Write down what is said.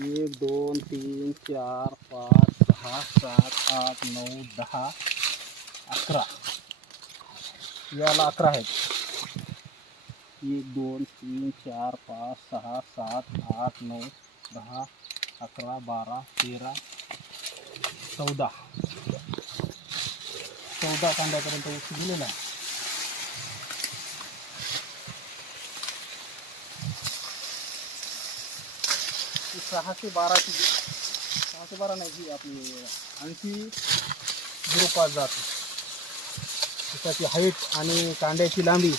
1 2 3 4 5 6 7 8 9 10 11 याला 11 आहेत. 1 2 3 4 5 6 7 8 9 10 11 12 13 14 कांड्यापर्यंत ऊस दिलेला आहे. 612 नाही ही आपली 8005 जाते. त्याची हाईट आणि कांड्याची लांबी